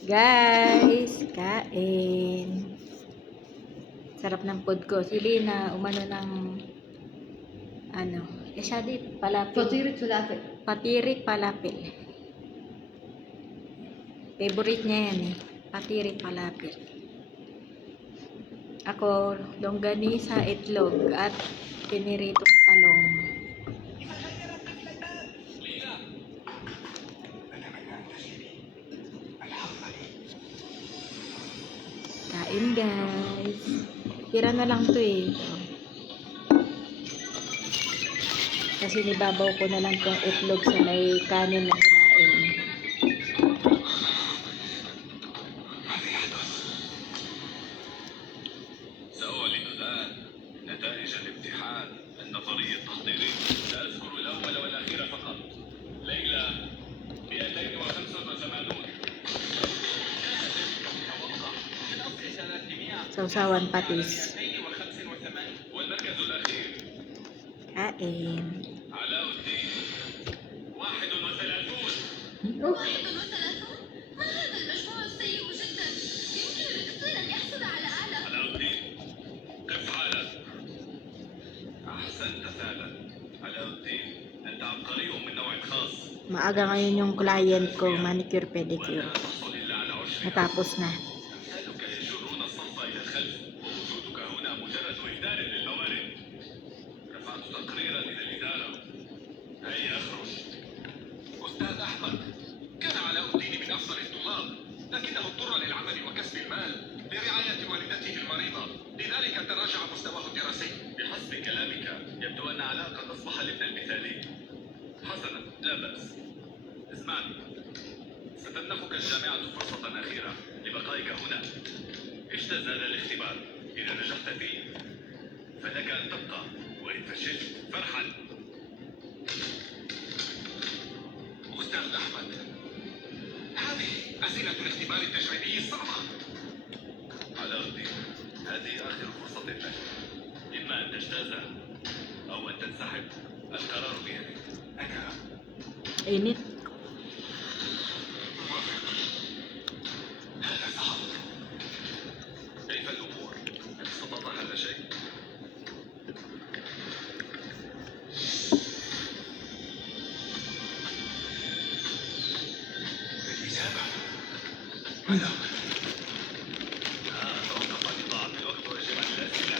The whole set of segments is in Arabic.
Guys, kain. Sarap ng food ko. Si Lina, umano ng siya di palapil. فطيرة فلافل. Patirik palapil. Favorite niya yan eh. Patirik palapil. Ako, longganisa, itlog, at piniritong talong. Kain guys. Tira na lang to eh. Kasi nibabaw ko na lang tong itlog sa may kanin na kinain. سأعلن الآن نتائج الامتحان النظري التحضيري. سأذكر الأول والأخير فقط. ليلى 285. Sausawan patis. والمركز الأخير Kain. علاء الدين 31. 31؟ ما هذا المجموع السيء جدا؟ يمكن للإسطول أن يحصل على أعلى. علاء الدين قف حالك. أحسنت فعلا علاء الدين، أنت عبقري من نوع خاص. Maaga ngayon yung client ko, manicure, pedicure. تحصل إلا على 20. Natapos na. أمثالك يجرون الصف إلى الخلف، ووجودك هنا مجرد إهدار للموارد. رفعت تقريرا إلى الإدارة. هيا اخرج. أستاذ أحمد، كان علاء الدين من أفضل الطلاب، لكنه اضطر للعمل وكسب المال لرعاية والدته المريضة، لذلك تراجع مستواه الدراسي. بحسب كلامك يبدو أن علاء قد أصبح الابن المثالي. حسنا، لا بأس. اسمعني، ستمنحك الجامعة فرصة أخيرة لبقائك هنا. اجتز هذا الاختبار، إذا نجحت فيه فلك أن تبقى، وإن فشلت فارحل. أستاذ أحمد، هذه أسئلة الاختبار التجريبي الصعبة. علاء الدين، هذه آخر فرصة لك، إما أن تجتاز أو أن تنسحب. القرار بيدك. أنا Init. هذا صعب. كيف الأمور؟ هل استطعت حل شيء؟ الإجابة ماذا؟ توقف عن إضاعة الوقت وأجب عن الأسئلة.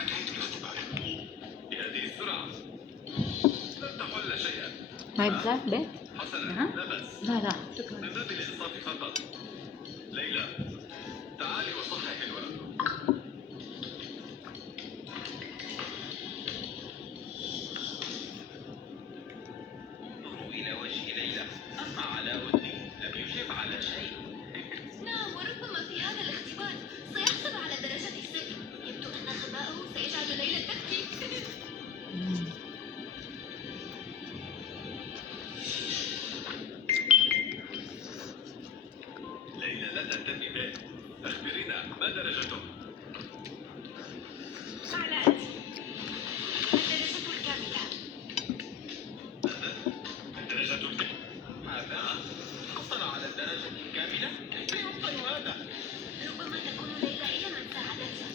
أنهيت الاختبار بهذه السرعة. لن تحل شيئا. May black be? حسنا، لا بأس. لا لا. من باب الإنصاف فقط. ليلى، تعالي وصححي الورق. انظروا إلى وجه ليلى. أما علاء الدين لم يجب على شيء. نعم، وربما في هذا الاختبار سيحصل على درجة الصفر. يبدو أن غباءه سيجعل ليلى تبكي. ليلى لا تهتمي به. أخبرينا ما درجته؟ علاء، الدرجة الكاملة. الدرجة ماذا؟ حصل على الدرجة الكاملة؟ كيف يمكن هذا؟ ربما تكون ليلى هي من ساعدته.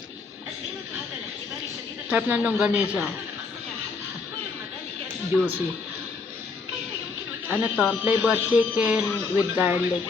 أسئلة هذا الاختبار شديدة. Sarap ng longganisa. ورغم ذلك Juicy. كيف يمكن Ano to? Flavor chicken with garlic.